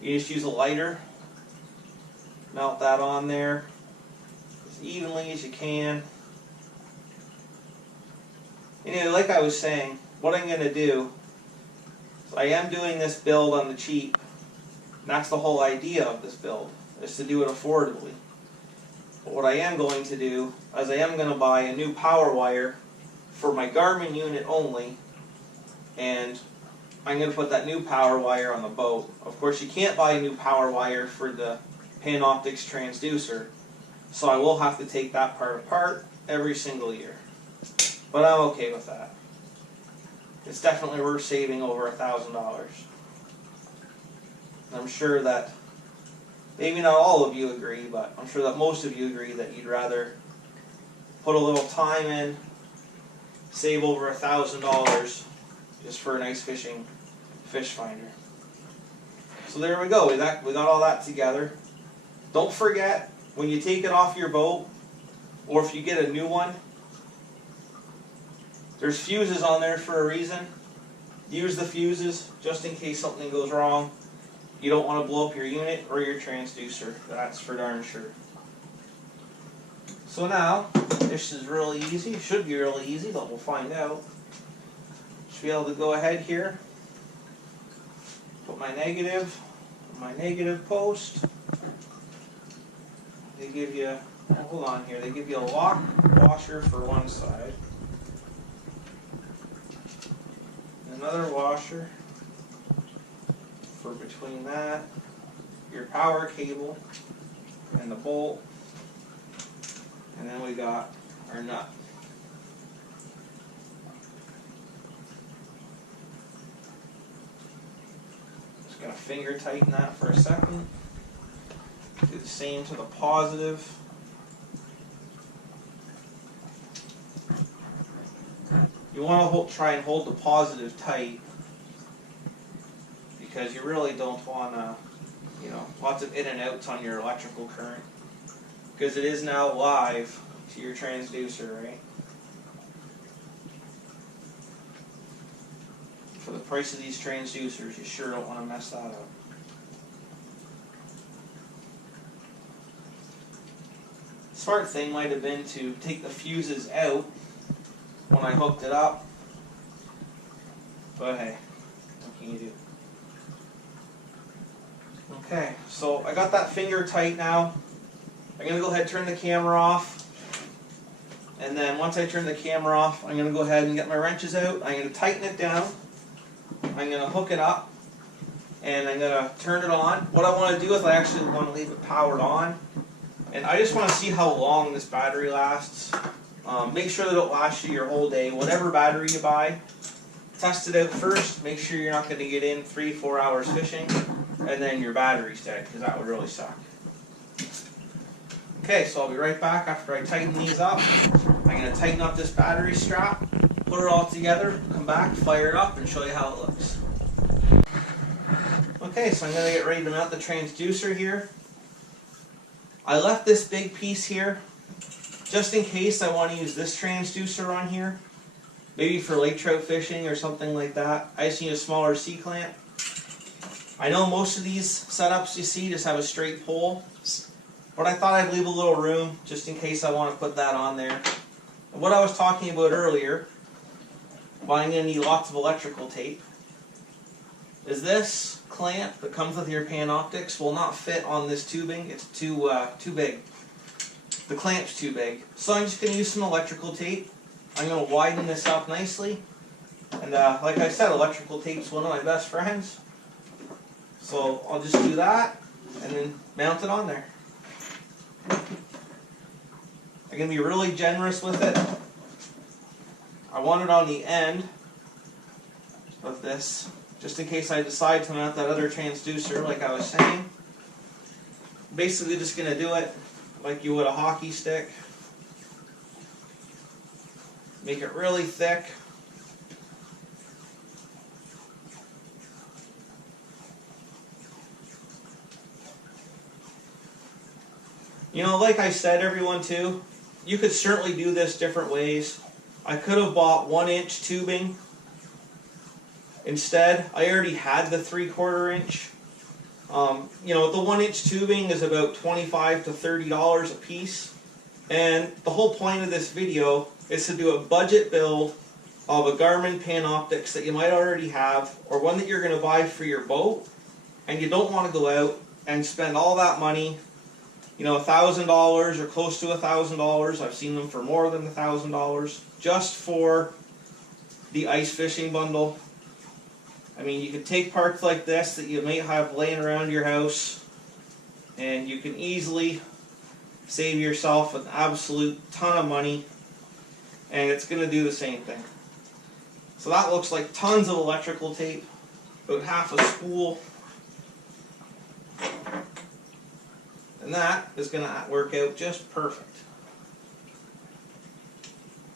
You just use a lighter, melt that on there as evenly as you can. Anyway, like I was saying, what I'm going to do is I am doing this build on the cheap. And that's the whole idea of this build, is to do it affordably. But what I am going to do is I am going to buy a new power wire for my Garmin unit only, and I'm going to put that new power wire on the boat. Of course, you can't buy a new power wire for the Panoptix transducer, so I will have to take that part apart every single year. But I'm okay with that. It's definitely worth saving over $1,000. I'm sure that, maybe not all of you agree, but I'm sure that most of you agree that you'd rather put a little time in, save over $1,000 just for a nice fish finder. So there we go. We got all that together. Don't forget, when you take it off your boat, or if you get a new one, there's fuses on there for a reason. Use the fuses just in case something goes wrong. You don't want to blow up your unit or your transducer. That's for darn sure. So now, this is really easy. Should be really easy, but we'll find out. Should be able to go ahead here, put my negative on my negative post. They give you, hold on here, they give you a lock washer for one side. Another washer for between that, your power cable, and the bolt. And then we got our nut. Just gonna finger tighten that for a second. Do the same to the positive. You want to try and hold the positive tight because you really don't want to, lots of in and outs on your electrical current. Because it is now live to your transducer, right? For the price of these transducers, you sure don't want to mess that up. Smart thing might have been to take the fuses out when I hooked it up. But hey, what can you do? Okay, so I got that finger tight now. I'm going to go ahead and turn the camera off. And then once I turn the camera off, I'm going to go ahead and get my wrenches out. I'm going to tighten it down. I'm going to hook it up. And I'm going to turn it on. What I want to do is I actually want to leave it powered on. And I just want to see how long this battery lasts. Make sure that it lasts you your whole day. Whatever battery you buy, test it out first. Make sure you're not going to get in 3-4 hours fishing. And then your battery's dead, because that would really suck. Okay, so I'll be right back after I tighten these up. I'm going to tighten up this battery strap, put it all together, come back, fire it up, and show you how it looks. Okay, so I'm going to get ready to mount the transducer here. I left this big piece here, just in case I want to use this transducer on here. Maybe for lake trout fishing or something like that. I just need a smaller C-clamp. I know most of these setups you see just have a straight pole. But I thought I'd leave a little room just in case I want to put that on there. And what I was talking about earlier, why I'm going to need lots of electrical tape, is this clamp that comes with your Panoptix will not fit on this tubing. It's too big. The clamp's too big. So I'm just going to use some electrical tape. I'm going to widen this up nicely. And like I said, electrical tape's one of my best friends. So I'll just do that and then mount it on there. I'm going to be really generous with it. I want it on the end of this, just in case I decide to mount that other transducer like I was saying. Basically just going to do it like you would a hockey stick. Make it really thick. Like I said, everyone too, you could certainly do this different ways. I could have bought 1-inch tubing. Instead, I already had the 3/4 inch. The 1-inch tubing is about $25 to $30 a piece. And the whole point of this video is to do a budget build of a Garmin Panoptix that you might already have, or one that you're going to buy for your boat, and you don't want to go out and spend all that money, $1,000 or close to $1,000. I've seen them for more than $1,000 just for the ice fishing bundle. I mean, you could take parts like this that you may have laying around your house, and you can easily save yourself an absolute ton of money, and it's going to do the same thing. So that looks like tons of electrical tape, about half a spool. And that is going to work out just perfect.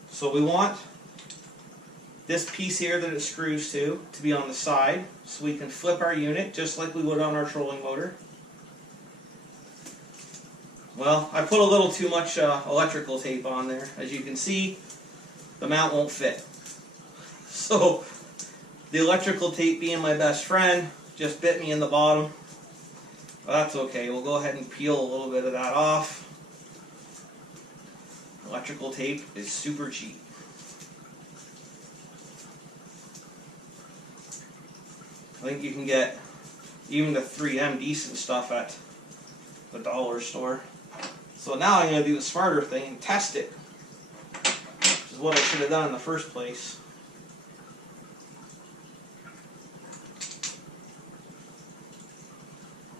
So we want this piece here that it screws to be on the side, so we can flip our unit just like we would on our trolling motor. Well, I put a little too much electrical tape on there. As you can see, the mount won't fit. So the electrical tape, being my best friend, just bit me in the bottom. But that's okay. We'll go ahead and peel a little bit of that off. Electrical tape is super cheap. I think you can get even the 3M decent stuff at the dollar store. So now I'm going to do the smarter thing and test it, which is what I should have done in the first place.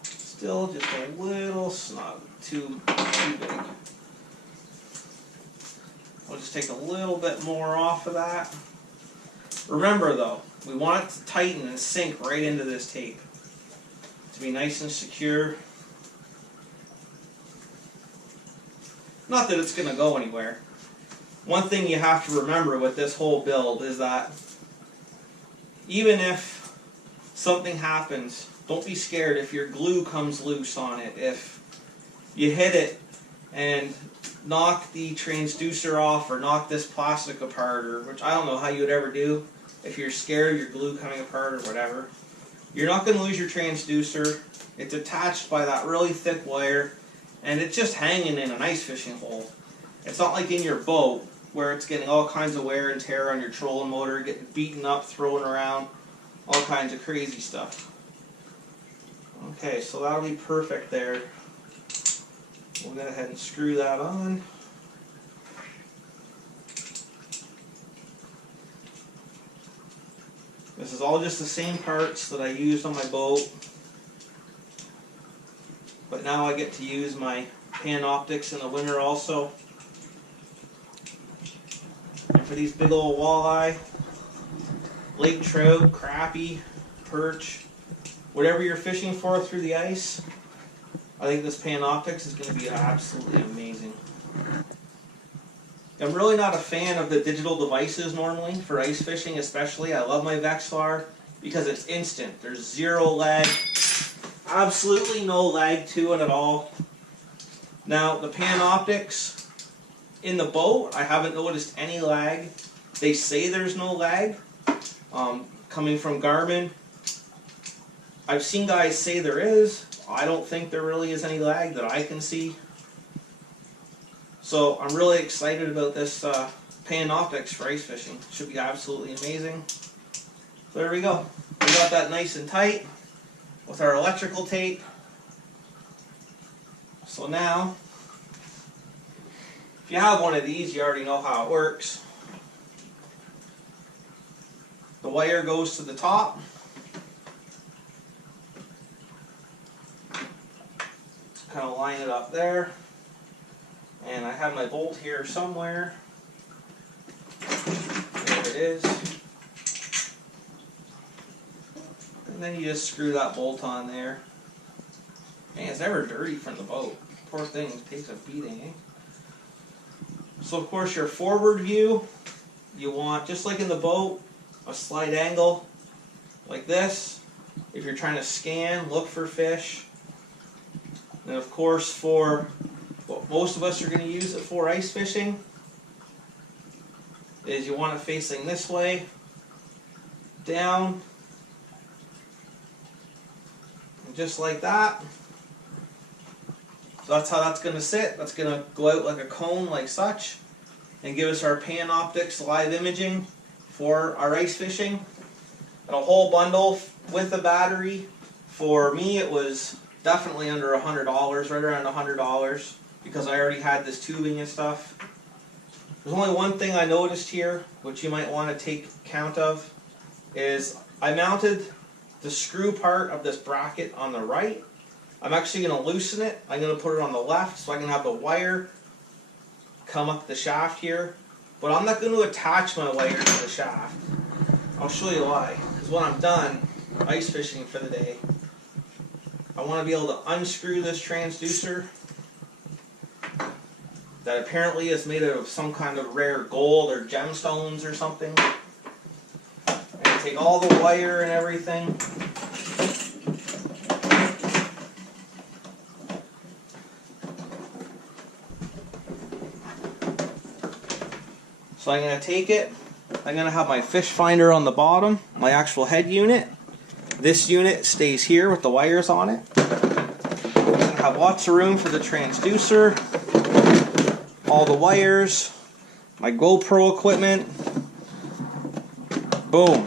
Still just a little snug, too big. I'll just take a little bit more off of that. Remember though, we want it to tighten and sink right into this tape to be nice and secure. Not that it's going to go anywhere. One thing you have to remember with this whole build is that even if something happens, don't be scared if your glue comes loose on it. If you hit it and knock the transducer off or knock this plastic apart, or which I don't know how you would ever do if you're scared of your glue coming apart or whatever, you're not going to lose your transducer. It's attached by that really thick wire, and it's just hanging in an ice fishing hole. It's not like in your boat where it's getting all kinds of wear and tear on your trolling motor, getting beaten up, thrown around, all kinds of crazy stuff. Okay, so that'll be perfect there. We'll go ahead and screw that on. This is all just the same parts that I used on my boat, but now I get to use my Panoptix in the winter also. And for these big old walleye, lake trout, crappie, perch, whatever you're fishing for through the ice, I think this Panoptix is going to be absolutely amazing. I'm really not a fan of the digital devices normally, for ice fishing especially. I love my Vexlar because it's instant. There's zero lag, absolutely no lag to it at all. Now the Panoptix in the boat, I haven't noticed any lag. They say there's no lag. Coming from Garmin, I've seen guys say there is. I don't think there really is any lag that I can see. So I'm really excited about this Panoptix for ice fishing. Should be absolutely amazing. So there we go. We got that nice and tight with our electrical tape. So now, if you have one of these, you already know how it works. The wire goes to the top. Kind of line it up there, and I have my bolt here somewhere. There it is. And then you just screw that bolt on there. Man, it's never dirty from the boat. Poor thing takes a beating, eh? So of course your forward view, you want, just like in the boat, a slight angle like this. If you're trying to scan, look for fish. And of course, for what most of us are going to use it for ice fishing, is you want it facing this way, down, and just like that. So that's how that's going to sit. That's going to go out like a cone, like such, and give us our Panoptix live imaging for our ice fishing. And a whole bundle with the battery, for me it was definitely under $100, right around $100, because I already had this tubing and stuff. There's only one thing I noticed here, which you might want to take count of, is I mounted the screw part of this bracket on the right. I'm actually going to loosen it. I'm going to put it on the left so I can have the wire come up the shaft here. But I'm not going to attach my wire to the shaft. I'll show you why. Because when I'm done ice fishing for the day, I want to be able to unscrew this transducer that apparently is made out of some kind of rare gold or gemstones or something. And take all the wire and everything. So I'm going to take it, I'm going to have my fish finder on the bottom, my actual head unit. This unit stays here with the wires on it. I'm going to have lots of room for the transducer, all the wires, my GoPro equipment. Boom.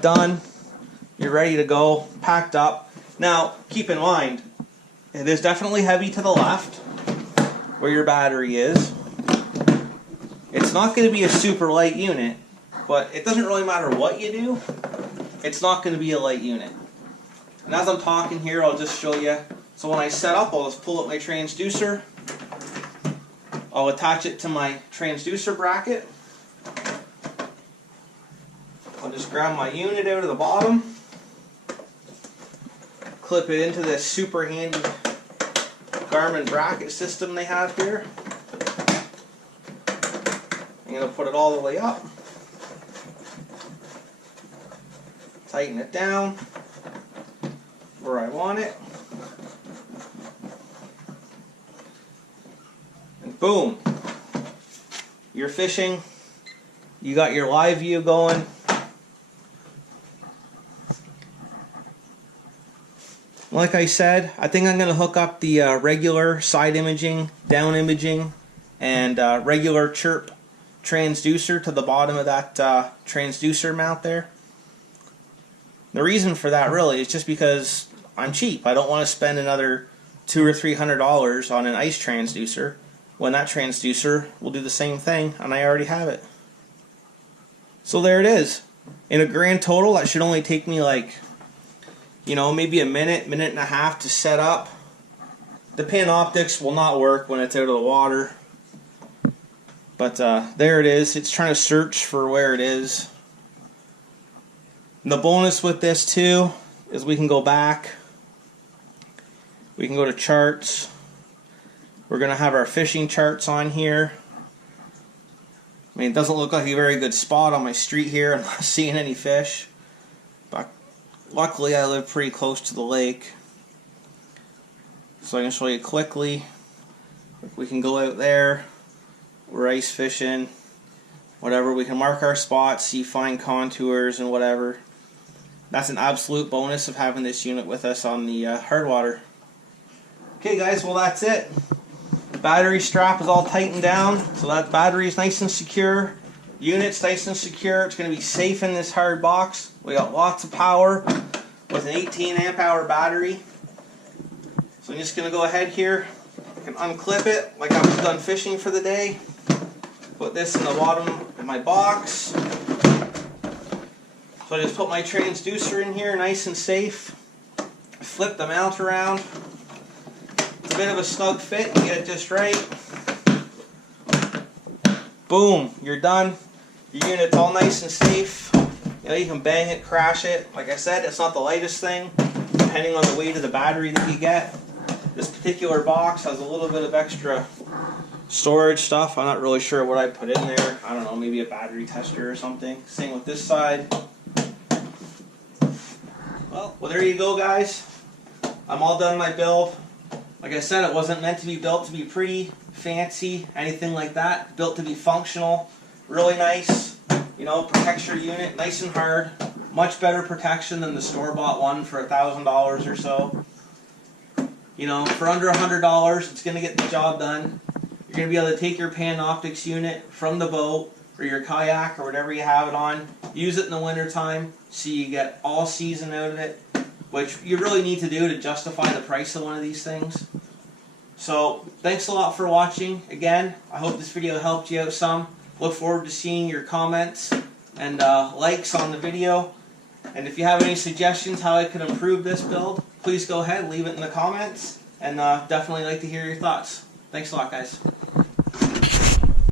Done. You're ready to go, packed up. Now, keep in mind, it is definitely heavy to the left, where your battery is. It's not going to be a super light unit, but it doesn't really matter what you do, it's not going to be a light unit. And as I'm talking here, I'll just show you. So when I set up, I'll just pull up my transducer. I'll attach it to my transducer bracket. I'll just grab my unit out of the bottom, clip it into this super handy Garmin bracket system they have here. I'm going to put it all the way up, tighten it down where I want it, and boom, you're fishing, you got your live view going. Like I said, I think I'm going to hook up the regular side imaging, down imaging, and regular chirp transducer to the bottom of that transducer mount there. The reason for that really is just because I'm cheap. I don't want to spend another $200 or $300 on an ice transducer when that transducer will do the same thing and I already have it. So there it is. In a grand total, that should only take me like, you know, maybe a minute, minute and a half to set up. The Panoptix will not work when it's out of the water. But there it is. It's trying to search for where it is. And the bonus with this too is we can go back. We can go to charts. We're going to have our fishing charts on here. I mean, it doesn't look like a very good spot on my street here. I'm not seeing any fish. But luckily I live pretty close to the lake. So I can show you quickly. We can go out there. We're ice fishing. Whatever. We can mark our spots, see fine contours and whatever. That's an absolute bonus of having this unit with us on the hard water. Okay guys, well that's it. Battery strap is all tightened down, so that battery is nice and secure. Unit's nice and secure. It's going to be safe in this hard box. We got lots of power with an 18 amp hour battery. So I'm just going to go ahead here. I can unclip it like I was done fishing for the day. Put this in the bottom of my box. So I just put my transducer in here nice and safe. Flip the mount around. It's a bit of a snug fit, you get it just right. Boom, you're done. Your unit's all nice and safe. You know, you can bang it, crash it. Like I said, it's not the lightest thing, depending on the weight of the battery that you get. This particular box has a little bit of extra storage stuff. I'm not really sure what I put in there. I don't know, maybe a battery tester or something. Same with this side. Well, there you go guys. I'm all done my build. Like I said, it wasn't meant to be built to be pretty, fancy, anything like that. Built to be functional, really nice. You know, protects your unit nice and hard. Much better protection than the store-bought one for $1,000 or so. You know, for under $100, it's going to get the job done. You're going to be able to take your Panoptix unit from the boat or your kayak or whatever you have it on, use it in the wintertime so you get all season out of it, which you really need to do to justify the price of one of these things. So, thanks a lot for watching. Again, I hope this video helped you out some. Look forward to seeing your comments and likes on the video. And if you have any suggestions how I could improve this build, please go ahead, leave it in the comments, and definitely like to hear your thoughts. Thanks a lot, guys.